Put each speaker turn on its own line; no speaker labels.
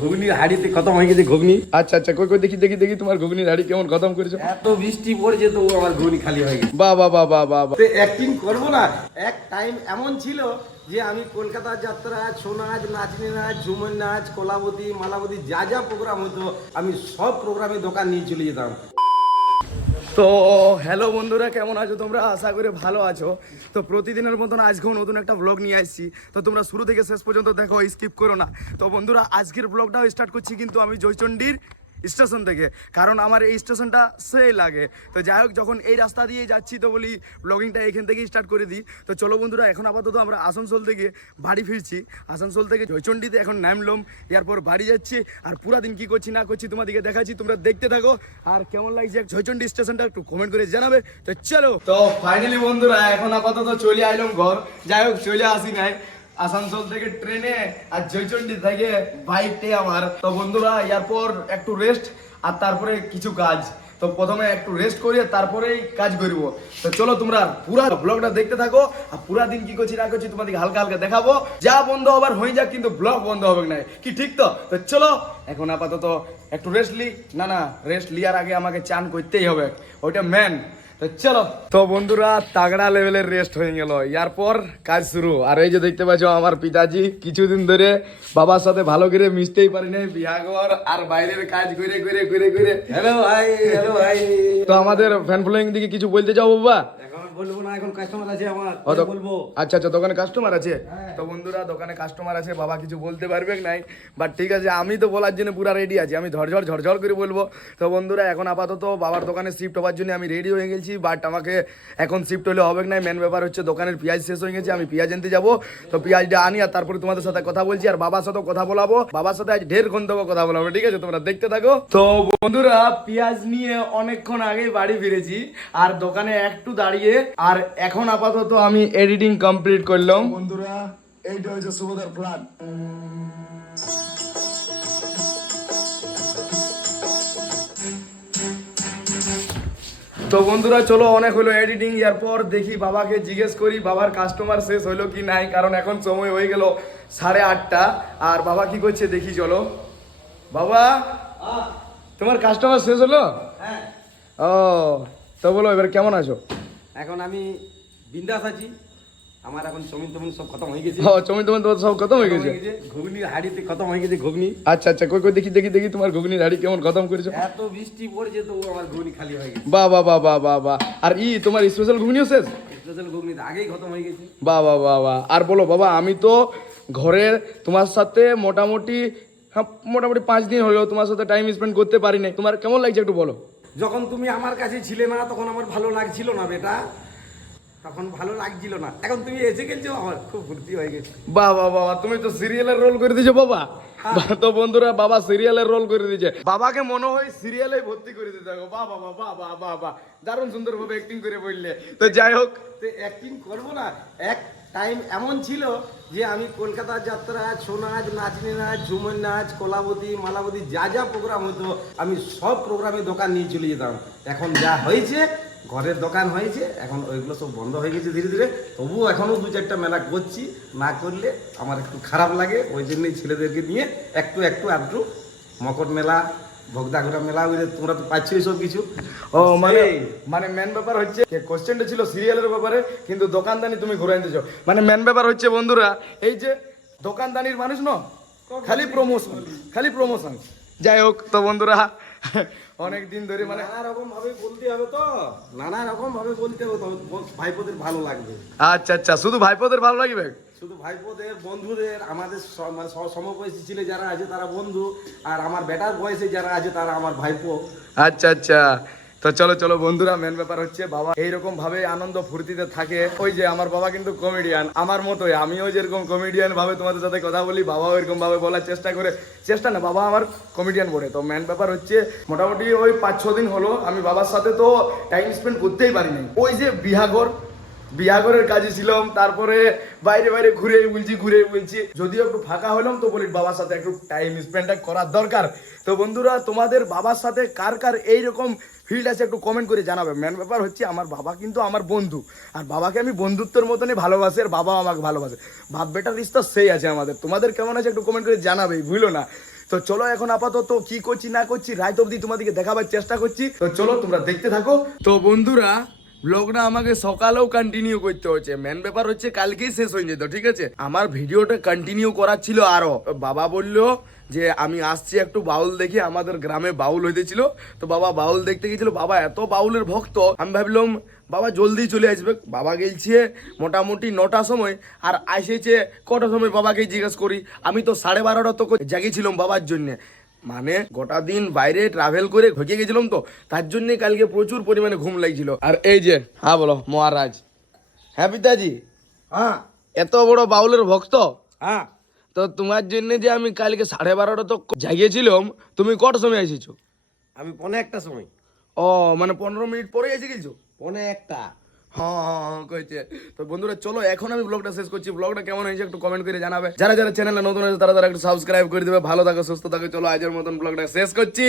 ঘুগনির হাড়িতে খতম হয়ে গেছে ঘুগনি।
আচ্ছা আচ্ছা কই কই দেখি দেখি দেখি তোমার ঘুগনির হাড়ি কেমন খতম করেছ?
এত বৃষ্টি পড়ছে তো আমার ঘুগনি খালি হয়ে গেছে।
বাহ বাহ বাহ বাহ বাহ বাহ।
অ্যাক্টিং করব না এক টাইম এমন ছিল যে আমি কলকাতার যাত্রা ছৌ নাচ নাচনি নাচ ঝুমর নাচ কলাবতী মালাবতী যা যা প্রোগ্রাম হতো আমি সব প্রোগ্রামে দোকান নিয়ে চলে যেতাম।
তো হ্যালো বন্ধুরা, কেমন আছো তোমরা? আশা করে ভালো আছো। তো প্রতিদিনের মতন আজকেও নতুন একটা ব্লগ নিয়ে আসছি। তো তোমরা শুরু থেকে শেষ পর্যন্ত দেখো স্কিপ করো না। তো বন্ধুরা, আজকের ব্লগটাও স্টার্ট করছি কিন্তু আমি জয়চণ্ডীর স্টেশন থেকে। কারণ আমার এই স্টেশনটা সেই লাগে। তো যাই হোক, যখন এই রাস্তা দিয়ে যাচ্ছি তো বলি ব্লগিংটা এখান থেকেই স্টার্ট করে দিই। তো চলো বন্ধুরা, এখন আপাতত আমরা আসানসোল থেকে বাড়ি ফিরছি। আসানসোল থেকে জয়চণ্ডীতে এখন নামলাম এরপর বাড়ি যাচ্ছি। আর পুরা দিন কি করছি না করছি তোমাদেরকে দেখাচ্ছি, তোমরা দেখতে থাকো। আর কেমন লাগছে জয়চণ্ডী স্টেশনটা একটু কমেন্ট করে জানাবে। তো চলো। তো ফাইনালি বন্ধুরা, এখন আপাতত চলে আইলাম ঘর। যাই হোক, চলে আসি নাই। আসানসোল থেকে ট্রেনে আর জয়চণ্ডী থেকে বাইকটে আমার। তো বন্ধুরা, এরপর একটু রেস্ট আর তারপরে কিছু কাজ। তো প্রথমে একটু রেস্ট করি তারপরেই কাজ করব। তো চলো তোমরা পুরা ব্লগটা দেখতে থাকো আর পুরা দিন কি করছি না করছি তোমাদেরকে হালকা হালকা দেখাবো। যা বন্ধ হবার হয়ে যাক, কিন্তু ব্লগ বন্ধ হবে না কি ঠিক তো? তো চলো, এখন আপাতত একটু রেস্ট লি। না না রেস্ট লিয়ার আগে আমাকে চান করতেই হবে। ওইটা মেন তো চলো। তো বন্ধুরা তাগড়া লেভেলের রেস্ট হয়ে গেল। এরপর কাজ শুরু। আর এই যে দেখতে পাচ্ছ আমার পিতাজি কিছুদিন ধরে বাবার সাথে ভালো করে মিশতেই পারি নাই। বিহাগর আর বাইরের কাজ করে করে করে করে।
হ্যালো ভাই হ্যালো ভাই
তো আমাদের ফ্যান ফলোয়িং দিকে কিছু বলতে চাও বাবা?
বলব না এখন কাস্টমার আছে আমার বলব।
আচ্ছা আচ্ছা দোকানে কাস্টমার আছে? তো বন্ধুরা দোকানে কাস্টমার আছে বাবা কিছু বলতে পারবে নাই? বাট ঠিক আছে আমি তো বলার জন্য পুরো রেডি আছি আমি ঝরঝর ঝরঝর করে বলব। তো বন্ধুরা এখন আপাতত বাবার দোকানে শিফট হওয়ার জন্য আমি রেডি হয়ে গেছি বাট আমাকে এখন শিফট হলে হবে না মেন ব্যাপার হচ্ছে দোকানের পেঁয়াজ শেষ হয়ে গেছে আমি পেঁয়াজ আনতে যাব। তো পেঁয়াজটা আনি আর তারপরে তোমাদের সাথে কথা বলছি আর বাবার সাথেও কথা বলাবো। বাবার সাথে আজ ঢের ঘণ্টা কথা বলাবো ঠিক আছে? তোমরা দেখতে থাকো। তো বন্ধুরা পেঁয়াজ নিয়ে অনেকক্ষণ আগেই বাড়ি ফিরেছি আর দোকানে একটু দাঁড়িয়ে আর এখন আপাতত আমি এডিটিং কমপ্লিট করলাম।
বন্ধুরা এইটা হচ্ছে সুভদার প্ল্যান
তো বন্ধুরা চলো অনেক হলো এডিটিং এরপর দেখি বাবাকে জিজ্ঞেস করি বাবার কাস্টমার শেষ হলো কি নাই কারণ এখন সময় হয়ে গেল সাড়ে আটটা। আর বাবা কি করছে দেখি চলো। বাবা তোমার কাস্টমার শেষ হলো?
হ্যাঁ।
ও তো বলো এবার কেমন আছো?
এখন আমি বিন্দাস আছি। আমার এখন জমিন টমিন সব খতম হয়ে গেছে।
ও চমি তোমার তোমার সব খতম হয়ে গেছে?
হয়ে ঘুগনির হাড়িতে খতম হয়ে গেছে ঘুগনি।
আচ্ছা আচ্ছা কই কই দেখি দেখি দেখি তোমার ঘুগনির হাড়ি কেমন খতম করেছ?
এত বৃষ্টি পড়ছে তো আমার ঘুগনি খালি হয়ে গেছে।
বাহ বাহ বাহ বাহ বাহ বাহ। আর ই তোমার স্পেশাল ঘুগনিও শেষ?
স্পেশাল ঘুগনি আগেই খতম হয়ে গেছে।
বাহ বাহ বাহ বাহ। আর বলো বাবা আমি তো ঘরের তোমার সাথে মোটামুটি হ্যাঁ মোটামুটি পাঁচ দিন হলো তোমার সাথে টাইম স্পেন্ড করতে পারি নাই। তোমার কেমন লাগছে একটু বলো?
যখন তুমি আমার কাছে ছিলে না, তখন আমার ভালো লাগছিল না বেটা। তখন ভালো লাগছিল না। এখন তুমি এসে গেছো, আমার খুব ফুর্তি হয়ে গেছে।
বাহ বাবা, তুমি তো সিরিয়ালের রোল করে দিছো বাবা। তো বন্ধুরা বাবা সিরিয়ালের রোল করে দিয়েছে। বাবাকে মনে হয় সিরিয়ালে ভর্তি করে দিতে হবে। বাহ বাবা বাহ বাহ বাহ বাহ দারুণ সুন্দর ভাবে অ্যাক্টিং করে বললে। তো যাই হোক
তো অ্যাক্টিং করব না। এক টাইম এমন ছিল যে আমি কলকাতা যাত্রা ছৌ নাচ নাচনি নাচ ঝুমর নাচ কলাবতী মালাবতী যা যা প্রোগ্রাম হতো আমি সব প্রোগ্রামে দোকান নিয়ে চলে যেতাম। এখন যা হয়েছে ঘরের দোকান হয়েছে এখন ওইগুলো সব বন্ধ হয়ে গেছে ধীরে ধীরে। তবুও এখনও দু চারটা মেলা করছি না করলে আমার একটু খারাপ লাগে ওই জন্যই ছেলেদেরকে নিয়ে একটু একটু একটু মকর মেলা ভগদাঘুরা মেলা ওই তোমরা তো পাচ্ছ সব কিছু।
ও মানে। মানে মেন ব্যাপার হচ্ছে কোশ্চেনটা ছিল সিরিয়ালের ব্যাপারে কিন্তু দোকানদানি তুমি ঘুরে আনতেছো মানে মেন ব্যাপার হচ্ছে বন্ধুরা এই যে দোকানদানির মানুষ ন খালি প্রমোশন খালি প্রমোশন যাই হোক তো বন্ধুরা অনেক দিন ধরে মানে
নানা রকম ভাবে বলতে হবে তো। নানা রকম ভাবে বলতে হবে তো ভাইপোদের ভালো লাগবে।
আচ্ছা আচ্ছা শুধু ভাইপোদের ভালো লাগবে?
শুধু ভাইপোদের বন্ধুদের আমাদের মানে সমবয়সী ছেলে যারা আছে তারা বন্ধু আর আমার বেটার বয়সে যারা আছে তারা আমার ভাইপো।
আচ্ছা আচ্ছা। তো চলো চলো বন্ধুরা মেন ব্যাপার হচ্ছে বাবা এইরকম ভাবে আনন্দ ফুর্তিতে থাকে। ওই যে আমার বাবা কিন্তু কমেডিয়ান আমার মতোই। আমিও যেরকম কমেডিয়ান ভাবে তোমাদের সাথে কথা বলি, বাবাও এরকম ভাবে বলার চেষ্টা করে। চেষ্টা না, বাবা আমার কমেডিয়ান বলে তো মেন ব্যাপার হচ্ছে, মোটামুটি ওই পাঁচ ছ দিন হলো আমি বাবার সাথে তো টাইম স্পেন্ড করতেই পারিনি। ওই যে বিহাগর বিয়াগরের কাজে ছিলাম, তারপরে বাইরে বাইরে ঘুরে বলছি ঘুরে বলছি। যদিও একটু ফাঁকা হলাম, তো বলি বাবার সাথে একটু টাইম স্পেন্ড করার দরকার। তো বন্ধুরা, তোমাদের বাবার সাথে কার কার এইরকম ফিল্ড আছে একটু কমেন্ট করে জানাবে। মেন ব্যাপার হচ্ছে, আমার বাবা কিন্তু আমার বন্ধু। আর বাবাকে আমি বন্ধুত্বের মতনই ভালোবাসি, আর বাবা আমাকে ভালোবাসে। বাপ বেটার রিস্তা সেই আছে আমাদের। তোমাদের কেমন আছে একটু কমেন্ট করে জানাবে, ভুলো না। তো চলো এখন আপাতত কি করছি, না করছি রাত অবধি তোমাদেরকে দেখাবার চেষ্টা করছি। তো চলো তোমরা দেখতে থাকো। তো বন্ধুরা ব্লগটা আমাকে সকালেও কন্টিনিউ করতে হচ্ছে। মেন ব্যাপার হচ্ছে কালকেই শেষ হয়ে যেত, ঠিক আছে? আমার ভিডিওটা কন্টিনিউ করার ছিল আরও। বাবা বলল যে, আমি আসছি একটু বাউল দেখি, আমাদের গ্রামে বাউল হইতেছিল। তো বাবা বাউল দেখতে গেছিল। বাবা এত বাউলের ভক্ত, আমি ভাবলাম, বাবা, জলদি চলে আসবে। বাবা গেলছে মোটামুটি নটার সময়, আর আসেছে কটার সময় বাবাকে জিজ্ঞেস করি। আমি তো সাড়ে বারোটা তো জাগিয়েছিলাম বাবার জন্যে। মানে গোটা দিন বাইরে ট্রাভেল করে ঢুকে গেছিলাম তো তার জন্য কালকে প্রচুর পরিমাণে ঘুম লাগছিল। আর এই যে হ্যাঁ বলো মহারাজ। হ্যাঁ পিতাজি?
হ্যাঁ।
এত বড় বাউলের ভক্ত?
হ্যাঁ।
তো তোমার জন্য যে আমি কালকে সাড়ে বারোটা তো জাগিয়েছিলাম তুমি কটার সময় এসেছ?
আমি পনে একটা সময়।
ও মানে পনেরো মিনিট পরে এসে গেছো?
পনে একটা।
হ্যাঁ, কইছে। তো বন্ধুরা চলো এখন আমি ব্লগটা শেষ করছি। ব্লগটা কেমন হয়েছে একটু কমেন্ট করে জানাবে। যারা যারা চ্যানেলে নতুন আছে তারা তারা একটু সাবস্ক্রাইব করে দেবে। ভালো থাকো সুস্থ থাকো চলো আজের মতন ব্লগটা শেষ করছি।